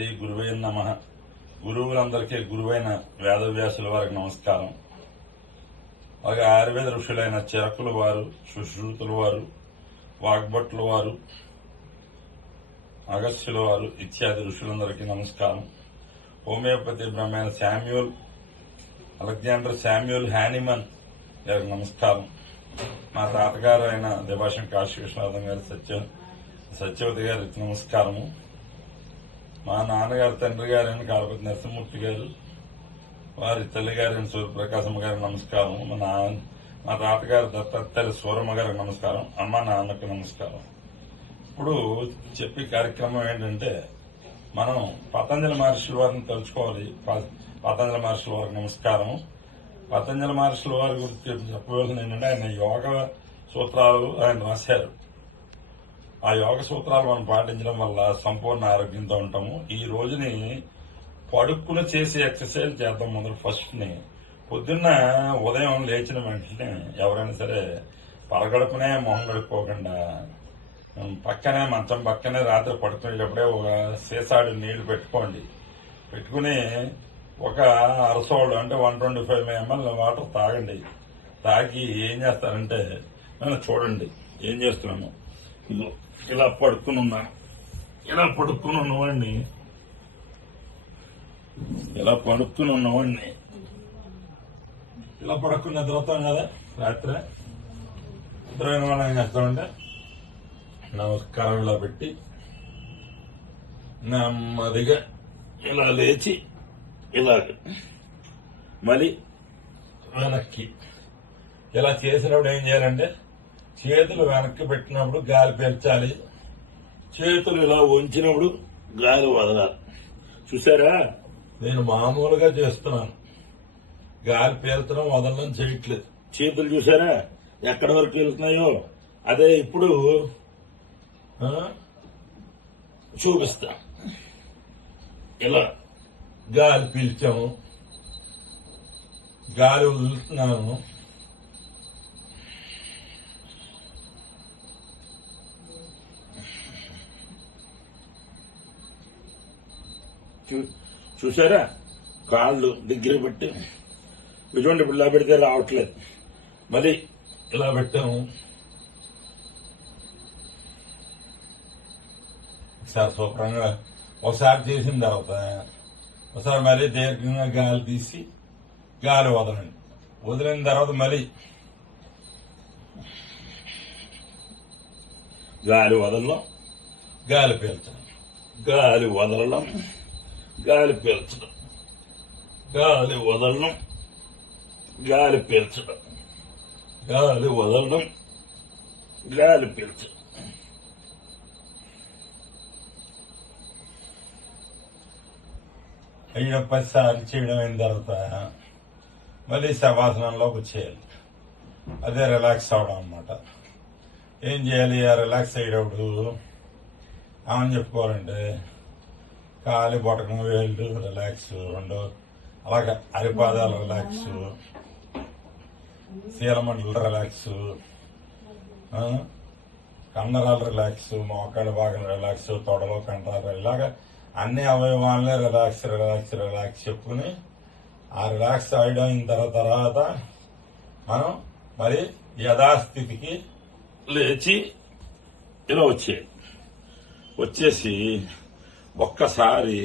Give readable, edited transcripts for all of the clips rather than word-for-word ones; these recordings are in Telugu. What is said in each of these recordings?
శ్రీ గురువే నమః. గురువులందరికీ గురువైన వేదవ్యాసుల వారికి నమస్కారం. అలాగే ఆయుర్వేద ఋషులైన చిరకుల వారు, సుశ్రుతుల వారు, వాగ్భట్టుల వారు, అగస్త్యుల వారు ఇత్యాది ఋషులందరికీ నమస్కారం. హోమియోపతి బ్రహ్మైన అలెగ్జాండర్ శామ్యూల్ హానిమన్ గారికి నమస్కారం. మా తాతగారు అయిన దేవాశం కాశీ విశ్వనాథం గారి సత్యవతి గారికి నమస్కారము. మా నాన్నగారు తండ్రి గారైన కాళపతి నరసింహమూర్తి గారు, వారి తల్లిగారైన సూర్యప్రకాశమ్మ గారికి నమస్కారం. మా తాతగారు దత్తత్తల్లి సూరమ్మ గారికి నమస్కారం. అమ్మ నాన్నకి నమస్కారం. ఇప్పుడు చెప్పే కార్యక్రమం ఏంటంటే, మనం పతంజలి మహర్షుల వారిని తలుచుకోవాలి. పతంజలి మహర్షుల వారికి నమస్కారం. పతంజలి మహర్షుల వారి గురించి చెప్పవలసింది ఏంటంటే, ఆయన యోగ సూత్రాలు ఆయన రాశారు. ఆ యోగ సూత్రాలు మనం పాటించడం వల్ల సంపూర్ణ ఆరోగ్యంతో ఉంటాము. ఈ రోజుని పడుక్కుని చేసే ఎక్సర్సైజ్ చేద్దాం. మొదలు ఫస్ట్ ని పొద్దున్న ఉదయం లేచిన వెంటనే ఎవరైనా సరే పరగడుపునే మొహం గడుపుకోకుండా పక్కనే మంచం పక్కనే రాత్రి పడుకునేటప్పుడే ఒక సీసాడు నీళ్లు పెట్టుకుని ఒక అరసోళ్ళు అంటే 125 ml వాటర్ తాగండి. తాగి ఏం చేస్తారంటే, నన్ను చూడండి ఏం చేస్తున్నాను. ఇలా పడుకుని ఉన్నవాడిని ఇలా పడుకుని నిద్రవుతాం కదా రాత్రి. నిద్రపోయిన వాళ్ళు ఏం చేస్తామంటే, నమస్కారం ఇలా పెట్టి నెమ్మదిగా ఇలా లేచి ఇలా మళ్ళీ వెనక్కి ఇలా చేసినప్పుడు ఏం చేయాలంటే, చేతులు వెనక్కి పెట్టినప్పుడు గాలి పీల్చాలి, చేతులు ఇలా వంచినప్పుడు గాలి వదలాలి. చూసారా, నేను మామూలుగా చేస్తున్నాను, గాలి పీల్చడం వదలడం చేయట్లేదు. చేతులు చూసారా ఎక్కడి వరకు వెళ్తున్నాయో, అదే ఇప్పుడు చూపిస్తా. ఇలా గాలి పీల్చాము, గాలి వదులుతున్నాను, చూసారా కాళ్ళు దగ్గర పెట్టి చూడండి. ఇప్పుడు ఇలా పెడితే రావట్లేదు, మళ్ళీ ఇలా పెట్టాము. ఒకసారి శుభ్రంగా ఒకసారి చేసిన తర్వాత ఒకసారి మళ్ళీ దీర్ఘంగా గాలి తీసి గాలి వదలండి. వదిలిన తర్వాత మళ్ళీ గాలి వదలడం, గాలి పీల్చడం, గాలి వదలడం, గాలి పీల్చడం, గాలి వదలడం, గాలి పీల్చడం, గాలి వదలడం, గాలి పీల్చడం. అయిన 10 సార్లు చేయడం అయిన తర్వాత మళ్ళీ శవాసనంలోకి వచ్చేయాలి. అదే రిలాక్స్ అవడం అన్నమాట. ఏం చేయాలి, ఆ రిలాక్స్ అయ్యేటప్పుడు ఏమని చెప్పుకోవాలంటే, కాలి బొటకం వేళ్ళు రిలాక్స్, అలాగే అరిపాదాలు రిలాక్స్, శీలమండలు రిలాక్స్, కండరాలు రిలాక్స్, మోకాళ్ళ భాగం రిలాక్స్, తొడలో కండరాలు, ఇలాగా అన్ని అవయవాలనే రిలాక్స్ చెప్పుకుని ఆ రిలాక్స్ అయిన తర్వాత మనం మరి యథాస్థితికి లేచి ఇలా వచ్చేసి ఒక్కసారి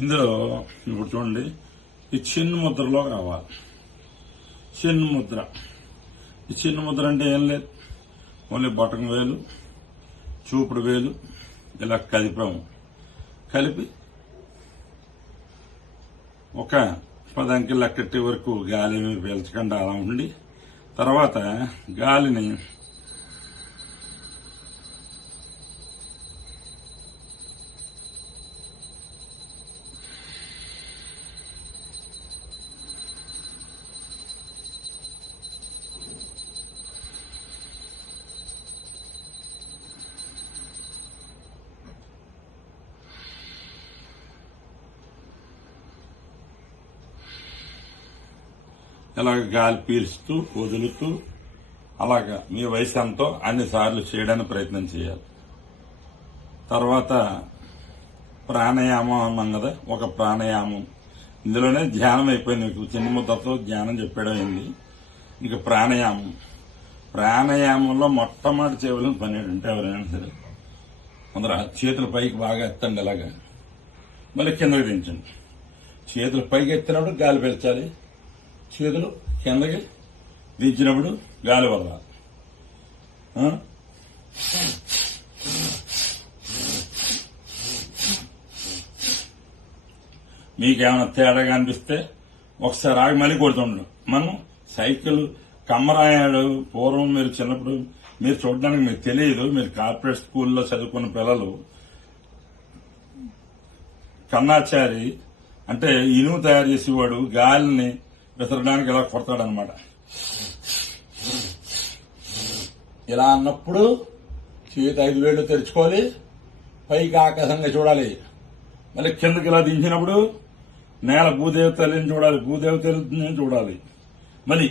ఇందులో ఇప్పుడు చూడండి, ఈ చిన్న ముద్రలో రావాలి. చిన్న ముద్ర, ఈ చిన్న ముద్ర అంటే ఏం లేదు, ఓన్లీ బొటకం వేలు, చూపుడు వేలు ఇలా కలిపి ఒక 10 అంకెలు లెక్కట్టి వరకు గాలిని పీల్చకుండా అలా ఉండి, తర్వాత గాలిని ఇలాగ గాలి పీల్చుతూ వదులుతూ అలాగా మీ వయసు ఎంతో అన్ని సార్లు చేయడానికి ప్రయత్నం చేయాలి. తర్వాత ప్రాణాయామం అన్నాం కదా, ఒక ప్రాణాయామం ఇందులోనే ధ్యానం అయిపోయింది. మీకు చిన్న ముద్దతో ధ్యానం చెప్పడం అయింది. ఇక ప్రాణాయామంలో మొట్టమొదటి చేయవలసిన పని ఏంటంటే ఎవరైనా సరే ముందర చేతుల పైకి బాగా ఎత్తండి, అలాగా మళ్ళీ కిందకి దించండి. చేతులు పైకి ఎత్తినప్పుడు గాలి పీల్చాలి, చేతులు కిందకి దించినప్పుడు గాలి వదలాలి. మీకేమైనా తేడాగా అనిపిస్తే ఒకసారి ఆగి మళ్ళీ కొడుతుండడు. మనం సైకిల్ కమ్మరాయాడు పూర్వం మీరు చిన్నప్పుడు మీరు చూడడానికి మీకు తెలియదు. మీరు కార్పొరేట్ స్కూల్లో చదువుకున్న పిల్లలు కన్నాచారి అంటే ఇనుము తయారు చేసేవాడు గాలిని విసరడానికి ఇలా కొడతాడనమాట. ఇలా అన్నప్పుడు చేతి 5 వేళ్లు తెరుచుకోవాలి, పైకి ఆకాశంగా చూడాలి. మళ్ళీ కిందకి ఇలా దించినప్పుడు నేల భూదేవతల్ని చూడాలి, భూదేవతల్ని చూడాలి. మళ్ళీ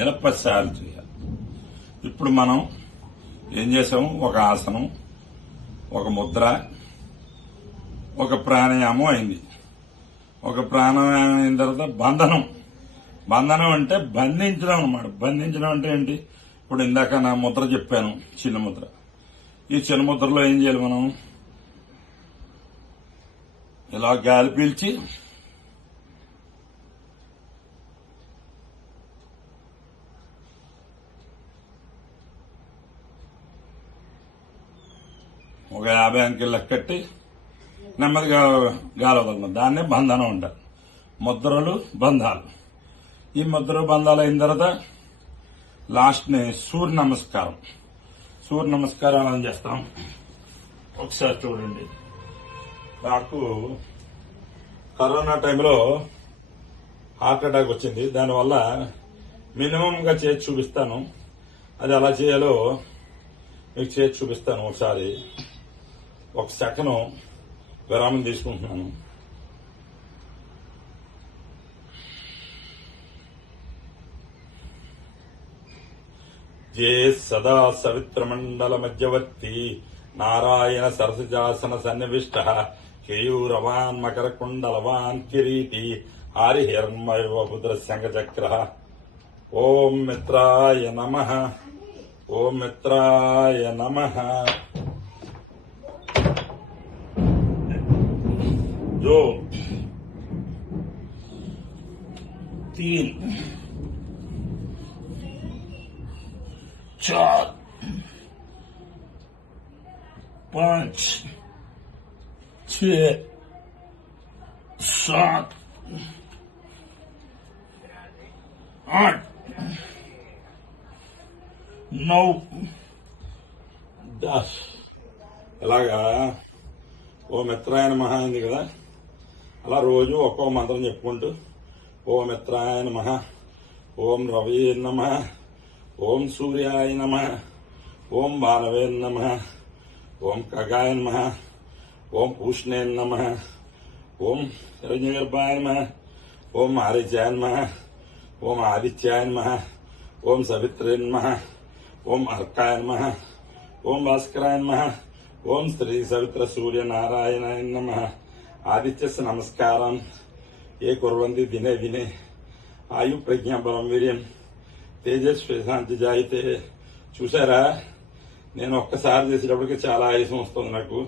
ఇలా 10 సార్లు చేయాలి. ఇప్పుడు మనం ఏం చేసాము? ఒక ఆసనం, ఒక ముద్ర, ఒక ప్రాణాయామం అయింది. ఒక ప్రాణాయామం అయిన తర్వాత బంధనం అంటే బంధించడం అనమాట. బంధించడం అంటే ఏంటి? ఇప్పుడు ఇందాక నా ముద్ర చెప్పాను, చిన్న ముద్ర. ఈ చిన్న ముద్రలో ఏం చేయాలి? మనం ఇలా గాలి పీల్చి ఒక 50 అంకెలు లెక్కట్టి నెమ్మదిగా గాలి వదలడం, దాన్నే బంధనం అంటారు. ముద్రలు, బంధాలు. ఈ ముద్ర బంధాలు అయిన తర్వాత లాస్ట్ ని సూర్య నమస్కారం అని చేస్తాం. ఒకసారి చూడండి. నాకు కరోనా టైంలో హార్ట్ అటాక్ వచ్చింది. దానివల్ల మినిమం గా చేసి చూపిస్తాను. అది ఎలా చేయాలో మీకు చేసి చూపిస్తాను. ఒకసారి 1 సెకండ్ విరామం తీసుకుంటున్నాను. జే సదా సవిత్రమండల మధ్యవర్తి నారాయణ సరసిజాసన సన్నివిష్ట కేయూరవాన్ మకర కుండలవాన్ కిరీటి హరిహిర్మయుపుద్ర శంఖచక్ర. ఓం మిత్రాయ నమః. ఓం మిత్రాయ నమః. जो 3 4 5 6 7 8 9 10 ఇలాగా ఓ మిత్రాయ నమః ఉంది కదా, అలా రోజు ఒక్కో మంత్రం చెప్పుకుంటూ ఓం మిత్రాయ నమః, ఓం రవే నమః, ఓం సూర్యాయ నమః, ఓం బాలవే నమః, ఓం ఖగాయ నమః, ఓం పూష్ణే నమః, ఓం హిరణ్యగర్భాయ నమః, ఓం ఆదిత్యాయ నమః, ఓం ఆదిత్యాయ నమః, ఓం సవిత్రే నమః, ఓం అర్కాయ నమః, ఓం భాస్కరాయ నమః, ఓం శ్రీ సవిత్ర సూర్య నారాయణాయ నమః. ఆదిత్యస్య నమస్కారం ఏ కుర్వంతి దినే దినే ఆయు ప్రజ్ఞా బలం వీర్యం తేజస్వి శాంతి జాయితే. చూసారా, నేను ఒక్కసారి చేసేటప్పటికి చాలా ఆయాసం వస్తుంది నాకు.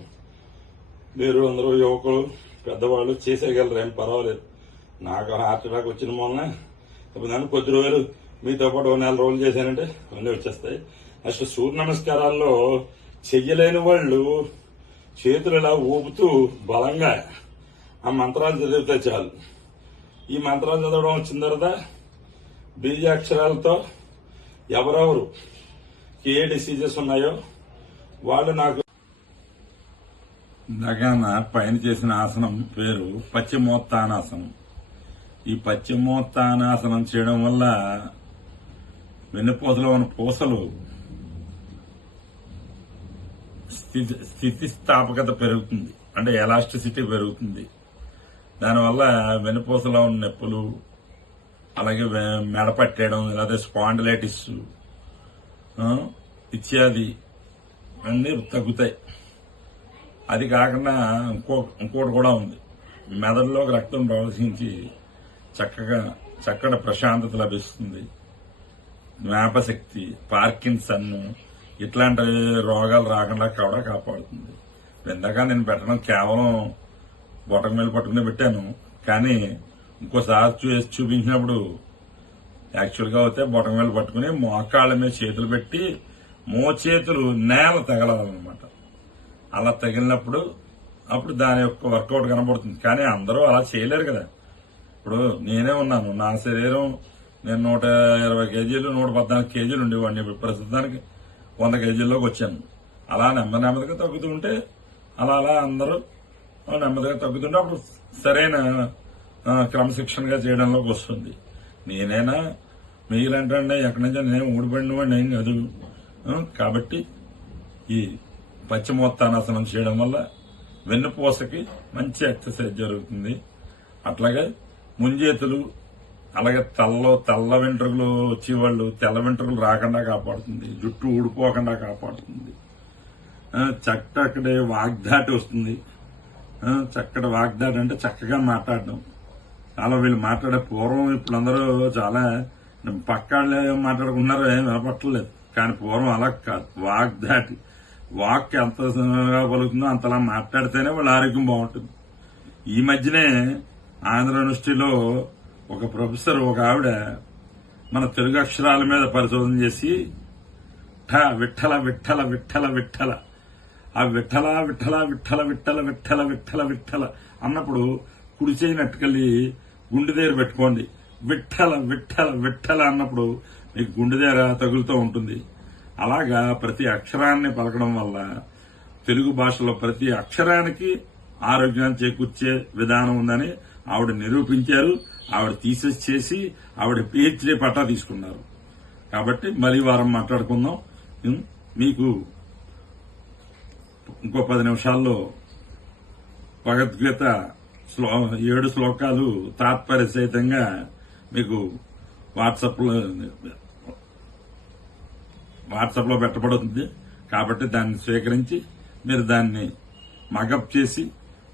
మీరు అందరూ యువకులు పెద్దవాళ్ళు చేసేయగలరు, ఏం పర్వాలేదు. నాకు హార్ట్ అటాక్ వచ్చిన మొన్న ఇప్పుడు నన్ను కొద్ది రోజులు మీతో పాటు 4 రోజులు చేశానంటే అన్నీ వచ్చేస్తాయి. నెక్స్ట్ సూర్య నమస్కారాల్లో చెయ్యలేని వాళ్ళు చేతులు ఇలా ఊపుతూ బలంగా ఆ మంత్రాలు చదివితే చాలు. ఈ మంత్రాలు చదవడం వచ్చిన తర్వాత బీజాక్షరాలతో ఎవరెవరు ఏ డిసీజెస్ ఉన్నాయో వాళ్ళు నాకు దగ్గర పైన చేసిన ఆసనం పేరు పశ్చిమోత్తానాసనం. ఈ పశ్చిమోత్తానాసనం చేయడం వల్ల వెన్నుపూసలో ఉన్న పూసలు స్థితిస్థాపకత పెరుగుతుంది, అంటే ఎలాస్టిసిటీ పెరుగుతుంది. దానివల్ల వెన్నుపూసలో ఉన్న నొప్పులు, అలాగే మెడ పట్టేయడం, లేదా స్పాండిలైటిస్ ఇత్యాది అన్నీ తగ్గుతాయి. అది కాకుండా ఇంకోటి కూడా ఉంది. మెదడులోకి రక్తం ప్రవహించి చక్కటి ప్రశాంతత లభిస్తుంది. జ్ఞాపశక్తి, పార్కిన్సన్ ఇట్లాంటి రోగాలు రాకుండా కూడా కాపాడుతుంది. ఇందాక నేను పెట్టడం కేవలం బొటక మీద పట్టుకుని పెట్టాను, కానీ ఇంకోసారి చూపించినప్పుడు యాక్చువల్గా అయితే బొటక మీద పట్టుకుని మోకాళ్ళ మీద చేతులు పెట్టి మోచేతులు నేల తగలాలన్నమాట. అలా తగిలినప్పుడు అప్పుడు దాని యొక్క వర్కౌట్ కనబడుతుంది. కానీ అందరూ అలా చేయలేరు కదా. ఇప్పుడు నేనే ఉన్నాను, నా శరీరం నేను 120 కేజీలు 114 కేజీలు ఉండేవాడిని. ఇప్పుడు ప్రస్తుతానికి 100 కేజీల్లోకి వచ్చాను. అలా నెమ్మదిగా తగ్గుతూ ఉంటే అలా అందరూ నెమ్మదిగా తగ్గుతుంటే అప్పుడు సరైన క్రమశిక్షణగా చేయడంలోకి వస్తుంది. నేనైనా మీరంటే ఎక్కడి నుంచి నేను ఊడిపడిన వాడిని ఏం కాదు. కాబట్టి ఈ పశ్చిమోత్తానాసనం చేయడం వల్ల వెన్నుపూసకి మంచి ఎక్సర్సైజ్ జరుగుతుంది. అట్లాగే ముంజేతులు, అలాగే తెల్ల వెంట్రుకలు వచ్చేవాళ్ళు తెల్ల వెంట్రుకలు రాకుండా కాపాడుతుంది. జుట్టు ఊడిపోకుండా కాపాడుతుంది. చక్కటి వాగ్దాటి వస్తుంది. చక్కటి వాగ్దాటి అంటే చక్కగా మాట్లాడడం. చాలా వీళ్ళు మాట్లాడే పూర్వం ఇప్పుడు అందరూ చాలా పక్కాళ్ళే మాట్లాడుకున్నారో ఏం వినపట్టలేదు. కానీ పూర్వం అలా కాదు. వాగ్దాటి, వాక్ ఎంత పలుకుతుందో అంతలా మాట్లాడితేనే వాళ్ళ ఆరోగ్యం బాగుంటుంది. ఈ మధ్యనే ఆంధ్ర యూనివర్సిటీలో ఒక ప్రొఫెసర్, ఒక ఆవిడ మన తెలుగు అక్షరాల మీద పరిశోధన చేసి విఠల విఠల విఠల విఠల ఆ విఠల విఠల విఠల విఠల విఠల విఠల విఠల అన్నప్పుడు కుడి చేయి నట్టుకెళ్ళి గుండె దగ్గర పెట్టుకోండి. విఠల విఠల విఠల అన్నప్పుడు మీకు గుండె దగ్గర తగులుతూ ఉంటుంది. అలాగా ప్రతి అక్షరాన్ని పలకడం వల్ల తెలుగు భాషలో ప్రతి అక్షరానికి ఆరోగ్యాన్ని చేకూర్చే విధానం ఉందని ఆవిడ నిరూపించారు. ఆవిడ థీసిస్ చేసి ఆవిడ PhD పట్టా తీసుకున్నారు. కాబట్టి మరీ వారం మాట్లాడుకుందాం. మీకు ఇంకో 10 నిమిషాల్లో భగవద్గీత 7 శ్లోకాలు తాత్పర్య సహితంగా మీకు వాట్సాప్ లో పెట్టబడుతుంది. కాబట్టి దాన్ని స్వీకరించి మీరు దాన్ని మగప్ చేసి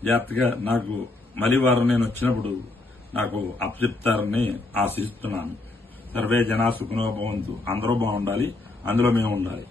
జాగ్రత్తగా నాకు మళ్ళీ వారం నేను వచ్చినప్పుడు నాకు అప్పచెప్తారని ఆశిస్తున్నాను. సర్వే జనా సుఖినో భవంతు. అందరూ బాగుండాలి, అందులో మేము ఉండాలి.